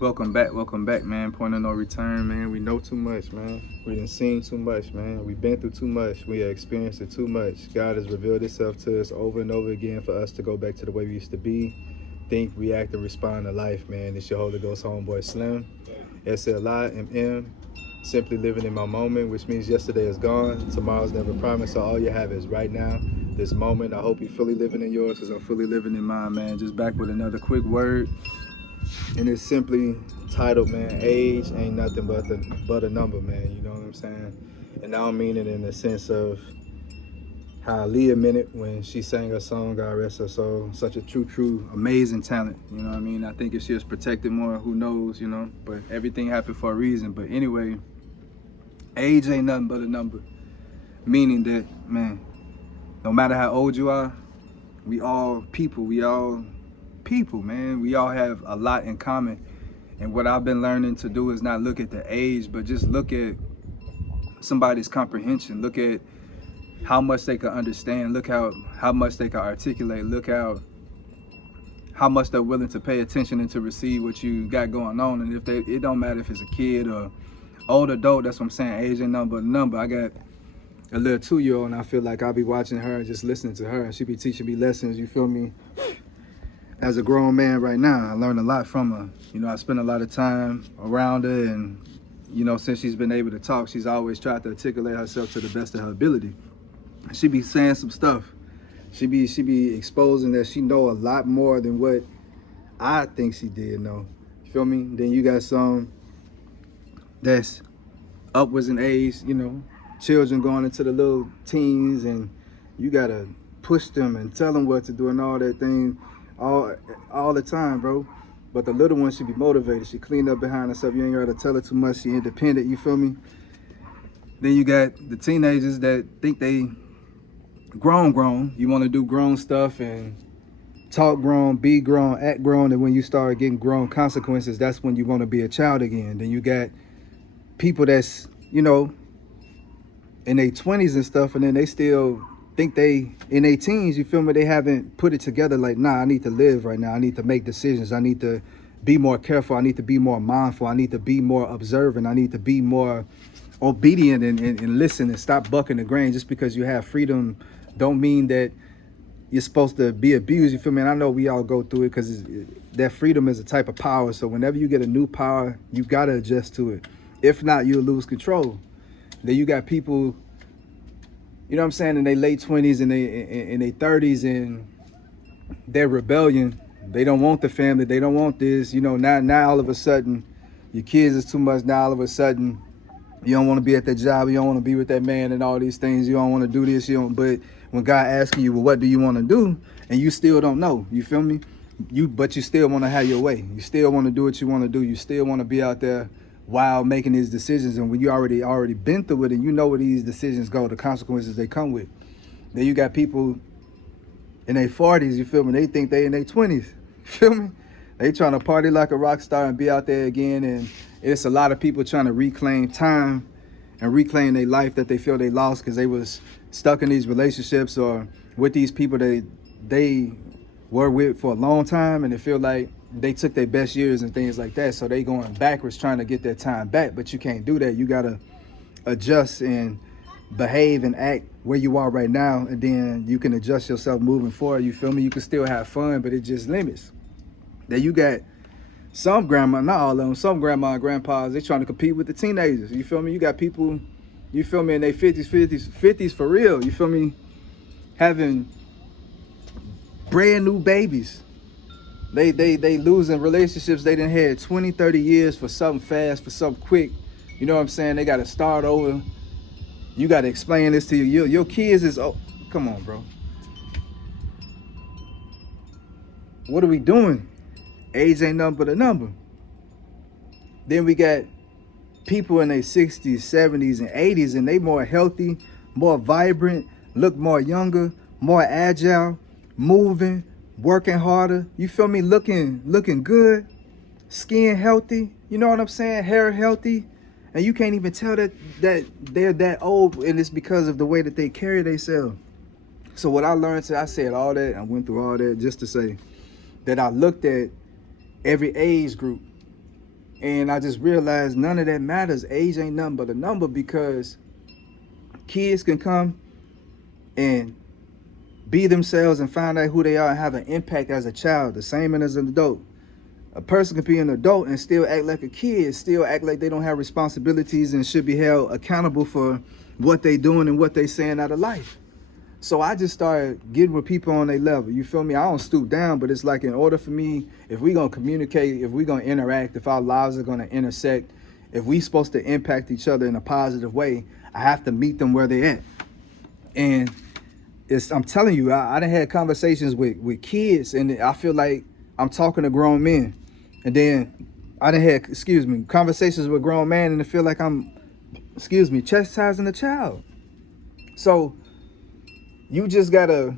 Welcome back, man. Point of no return, man. We know too much, man. We done seen too much, man. We've been through too much. We have experienced it too much. God has revealed Himself to us over and over again for us to go back to the way we used to be, think, react, and respond to life, man. It's your Holy Ghost homeboy Slim, SLIMM, simply living in my moment, which means yesterday is gone, tomorrow's never promised. So all you have is right now, this moment. I hope you're fully living in yours, because I'm fully living in mine, man. Just back with another quick word. And it's simply titled, man, age ain't nothing but a number, man. You know what I'm saying? And I don't mean it in the sense of how Leah meant it when she sang her song, God Rest Her Soul. Such a true, amazing talent. You know what I mean? I think if she was protected more, who knows, you know? But everything happened for a reason. But anyway, age ain't nothing but a number. Meaning that, man, no matter how old you are, we all people, man. We all have a lot in common. And what I've been learning to do is not look at the age, but just look at somebody's comprehension. Look at how much they can understand. Look how much they can articulate. Look how much they're willing to pay attention and to receive what you got going on. And if it don't matter if it's a kid or old adult, that's what I'm saying. Age ain't nothing but a number. I got a little 2-year-old, and I feel like I'll be watching her and just listening to her. She be teaching me lessons, you feel me? As a grown man right now, I learned a lot from her. You know, I spend a lot of time around her, and, you know, since she's been able to talk, she's always tried to articulate herself to the best of her ability. She be saying some stuff. She be exposing that she know a lot more than what I think she did know. You feel me? Then you got some that's upwards in age, you know, children going into the little teens, and you gotta push them and tell them what to do and all that thing all the time, bro. But the little one should be motivated. She clean up behind herself. You ain't gotta tell her too much. She independent, you feel me? Then you got the teenagers that think they grown. You want to do grown stuff and talk grown, be grown, act grown, and when you start getting grown consequences, that's when you want to be a child again. Then you got people that's, you know, in their 20s and stuff, and then they still think they in their teens, you feel me? They haven't put it together like, nah, I need to live right now. I need to make decisions. I need to be more careful. I need to be more mindful. I need to be more observant. I need to be more obedient and listen and stop bucking the grain. Just because you have freedom don't mean that you're supposed to be abused, you feel me? And I know we all go through it, because that freedom is a type of power. So whenever you get a new power, you got to adjust to it. If not, you'll lose control. Then you got people, you know what I'm saying, in their late 20s and in their 30s, and their rebellion. They don't want the family. They don't want this. You know, now all of a sudden, your kids is too much. Now all of a sudden, you don't want to be at that job. You don't want to be with that man and all these things. You don't want to do this. But when God asking you, well, what do you want to do? And you still don't know. You feel me? But you still want to have your way. You still want to do what you want to do. You still want to be out there while making these decisions. And when you already been through it, and you know where these decisions go, the consequences they come with. Then you got people in their 40s, you feel me? They think they in their 20s. You feel me? They trying to party like a rock star and be out there again. And it's a lot of people trying to reclaim time and reclaim their life that they feel they lost because they was stuck in these relationships or with these people they were with for a long time, and they feel like they took their best years and things like that. So they going backwards trying to get that time back, but you can't do that. You got to adjust and behave and act where you are right now, and then you can adjust yourself moving forward. You feel me? You can still have fun, but it just limits. Then you got some grandma, not all of them, some grandma and grandpas, they trying to compete with the teenagers. You feel me? You got people, you feel me, in their 50s for real. You feel me? Having brand new babies. They losing relationships they done had 20, 30 years for something fast, for something quick. You know what I'm saying? They got to start over. You got to explain this to you. Your kids is, oh, come on, bro. What are we doing? Age ain't nothing but a number. Then we got people in their 60s, 70s, and 80s, and they more healthy, more vibrant, look more younger, more agile, moving, working harder. You feel me? Looking good, skin healthy. You know what I'm saying? Hair healthy. And you can't even tell that they're that old, and it's because of the way that they carry themselves. So what I learned, I said all that, I went through all that just to say that I looked at every age group And I just realized none of that matters. Age ain't nothing but a number, because kids can come and be themselves and find out who they are and have an impact as a child, the same as an adult. A person can be an adult and still act like a kid, still act like they don't have responsibilities and should be held accountable for what they doing and what they saying out of life. So I just started getting with people on their level. You feel me? I don't stoop down, but it's like, in order for me, if we gonna communicate, if we gonna interact, if our lives are gonna intersect, if we supposed to impact each other in a positive way, I have to meet them where they at. And I'm telling you, I done had conversations with kids, and I feel like I'm talking to grown men. And then I done had, conversations with grown men, and I feel like I'm, chastising a child. So you just gotta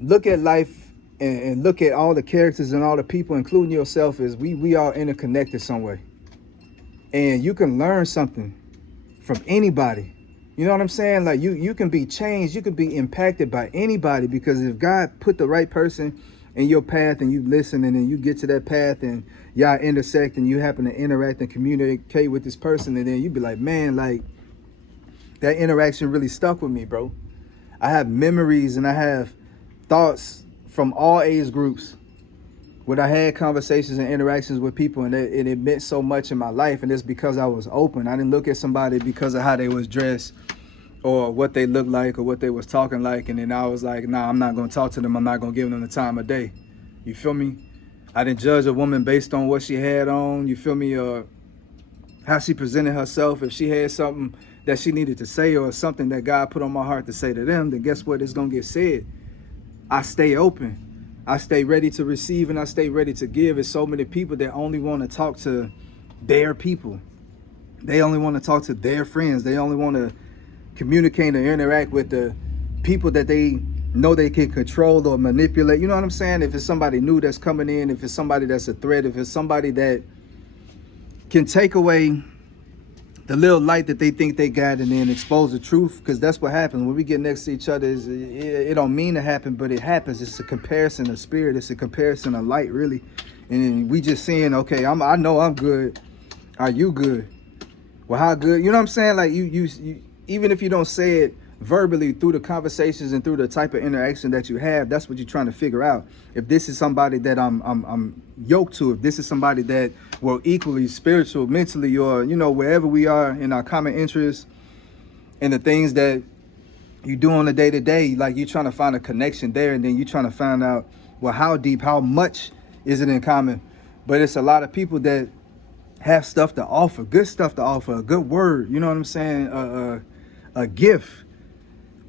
look at life and look at all the characters and all the people, including yourself, as we all interconnected some way. And you can learn something from anybody. You know what I'm saying? Like, you can be changed, you can be impacted by anybody, because if God put the right person in your path and you listen, and then you get to that path and y'all intersect and you happen to interact and communicate with this person, and then you be like, man, like, that interaction really stuck with me, bro. I have memories and I have thoughts from all age groups when I had conversations and interactions with people, and it meant so much in my life. And it's because I was open. I didn't look at somebody because of how they was dressed or what they looked like or what they was talking like, and then I was like, nah, I'm not gonna talk to them. I'm not gonna give them the time of day. You feel me? I didn't judge a woman based on what she had on, you feel me, or how she presented herself. If she had something that she needed to say, or something that God put on my heart to say to them, then guess what? It's gonna get said. I stay open. I stay ready to receive, and I stay ready to give. There's so many people that only want to talk to their people. They only want to talk to their friends. They only want to communicate or interact with the people that they know they can control or manipulate. You know what I'm saying? If it's somebody new that's coming in, if it's somebody that's a threat, if it's somebody that can take away the little light that they think they got and then expose the truth, because that's what happens when we get next to each other. It don't mean to happen, but it happens. It's a comparison of spirit. It's a comparison of light, really. And we just saying, okay, I know I'm good. Are you good? Well, how good? You know what I'm saying? Like, you even if you don't say it verbally, through the conversations and through the type of interaction that you have, that's what you're trying to figure out. If this is somebody that I'm yoked to, if this is somebody that we're equally spiritual, mentally, or, you know, wherever we are in our common interests and the things that you do on a day-to-day, like, you're trying to find a connection there, and then you're trying to find out, well, how deep, how much is it in common? But it's a lot of people that have stuff to offer, good stuff to offer, a good word, you know what I'm saying, a gift,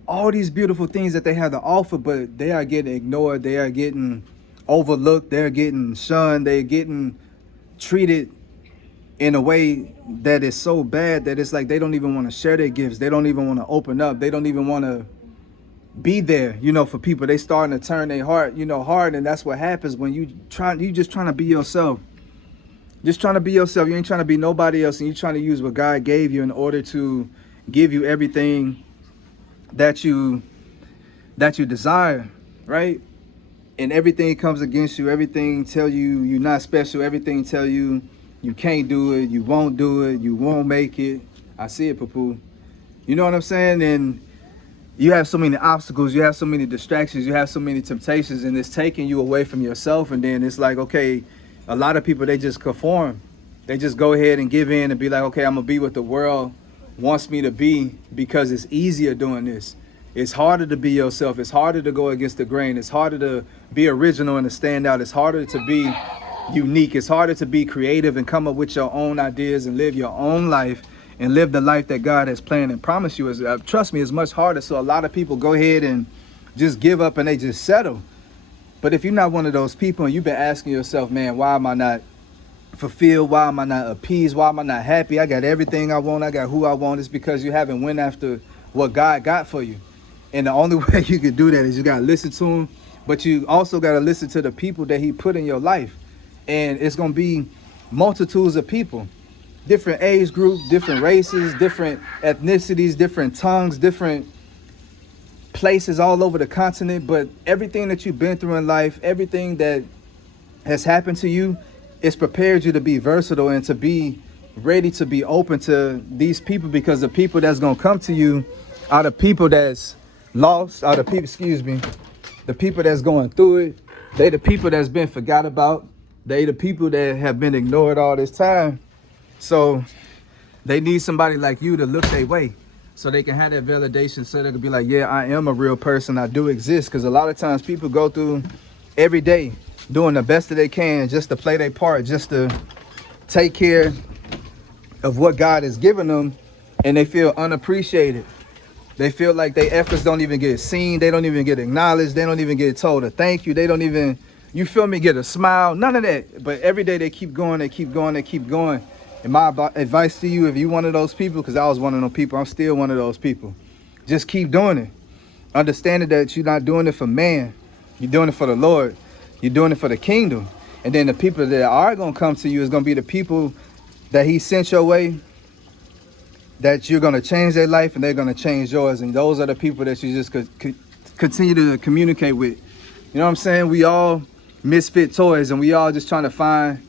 all these beautiful things that they have to offer, but they are getting ignored, they are getting overlooked, they're getting shunned, they're getting treated in a way that is so bad that it's like they don't even want to share their gifts, they don't even want to open up, they don't even want to be there, you know, for people. They starting to turn their heart, you know, hard. And that's what happens when you just trying to be yourself. Just trying to be yourself. You ain't trying to be nobody else, and you're trying to use what God gave you in order to give you everything that you desire, right? And everything comes against you. Everything tell you you're not special. Everything tell you you can't do it, you won't do it, you won't make it. I see it, Papu. You know what I'm saying? And you have so many obstacles, you have so many distractions, you have so many temptations, and it's taking you away from yourself. And then it's like, okay, a lot of people, they just conform. They just go ahead and give in and be like, okay, I'm gonna be what the world wants me to be, because it's easier doing this. It's harder to be yourself. It's harder to go against the grain. It's harder to be original and to stand out. It's harder to be unique. It's harder to be creative and come up with your own ideas and live your own life and live the life that God has planned and promised you. Trust me, it's much harder. So a lot of people go ahead and just give up and they just settle. But if you're not one of those people and you've been asking yourself, man, why am I not fulfilled? Why am I not appeased? Why am I not happy? I got everything I want. I got who I want. It's because you haven't went after what God got for you. And the only way you can do that is you got to listen to him, but you also got to listen to the people that he put in your life. And it's going to be multitudes of people, different age groups, different races, different ethnicities, different tongues, different places all over the continent. But everything that you've been through in life, everything that has happened to you, it's prepared you to be versatile and to be ready to be open to these people, because the people that's going to come to you are the people that's lost, are the people, excuse me, the people that's going through it. They the people that's been forgot about. They the people that have been ignored all this time. So they need somebody like you to look their way, so they can have that validation, so they can be like, yeah, I am a real person. I do exist. Because a lot of times people go through every day doing the best that they can just to play their part, just to take care of what God has given them, and they feel unappreciated. They feel like their efforts don't even get seen. They don't even get acknowledged. They don't even get told a thank you. They don't even, you feel me, get a smile. None of that. But every day they keep going, they keep going, they keep going. And my advice to you, if you one of those people, because I was one of those people, I'm still one of those people, just keep doing it. Understanding that you're not doing it for man. You're doing it for the Lord. You're doing it for the kingdom. And then the people that are going to come to you is going to be the people that he sent your way, that you're going to change their life and they're going to change yours. And those are the people that you just could continue to communicate with. You know what I'm saying? We all misfit toys, and we all just trying to find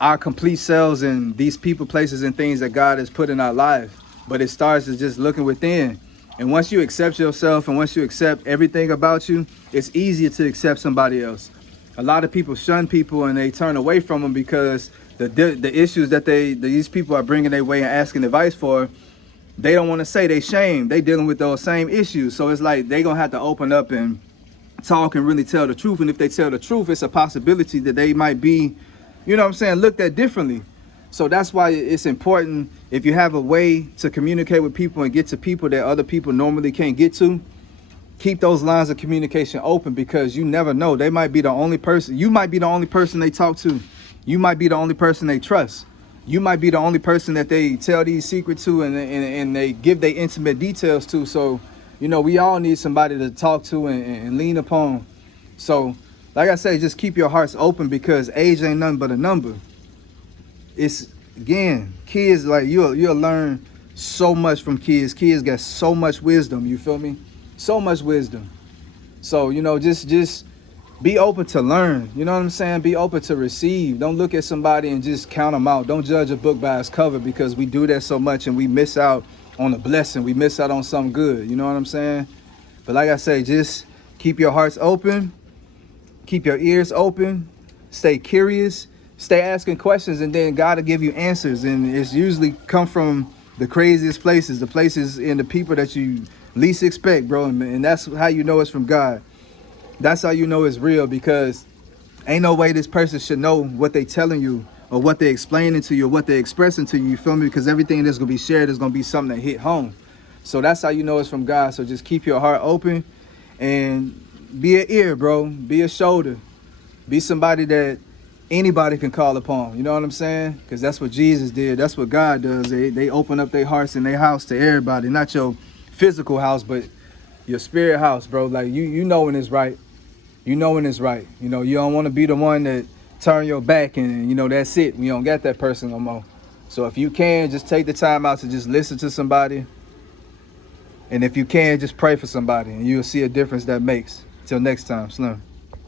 our complete selves in these people, places, and things that God has put in our life. But it starts with just looking within. And once you accept yourself and once you accept everything about you, it's easier to accept somebody else. A lot of people shun people and they turn away from them because the issues that these people are bringing their way and asking advice for, they don't want to say. They shame. They dealing with those same issues. So it's like they gonna have to open up and talk and really tell the truth. And if they tell the truth, it's a possibility that they might be, you know what I'm saying, looked at differently. So that's why it's important, if you have a way to communicate with people and get to people that other people normally can't get to, keep those lines of communication open, because you never know. They might be the only person. You might be the only person they talk to. You might be the only person they trust. You might be the only person that they tell these secrets to and they give their intimate details to. So, you know, we all need somebody to talk to and lean upon. So, like I say, just keep your hearts open, because age ain't nothing but a number. It's, again, kids, like you'll learn so much from kids. Kids got so much wisdom, you feel me? So much wisdom. So, you know, just be open to learn. You know what I'm saying? Be open to receive. Don't look at somebody and just count them out. Don't judge a book by its cover, because we do that so much and we miss out on a blessing. We miss out on something good. You know what I'm saying? But like I say, just keep your hearts open. Keep your ears open. Stay curious. Stay asking questions, and then God will give you answers. And it's usually come from the craziest places, the places and the people that you least expect, bro. And that's how you know it's from God. That's how you know it's real, because ain't no way this person should know what they telling you or what they explaining to you or what they expressing to you, you feel me? Because everything that's going to be shared is going to be something that hit home. So that's how you know it's from God. So just keep your heart open and be an ear, bro. Be a shoulder. Be somebody that anybody can call upon. You know what I'm saying? Because that's what Jesus did. That's what God does. They open up their hearts and their house to everybody. Not your physical house, but your spirit house, bro. Like you know when it's right. You know when it's right. You know, you don't want to be the one that turn your back and, you know, that's it. We don't got that person no more. So if you can, just take the time out to just listen to somebody. And if you can, just pray for somebody, and you'll see a difference that makes. Till next time, Slim.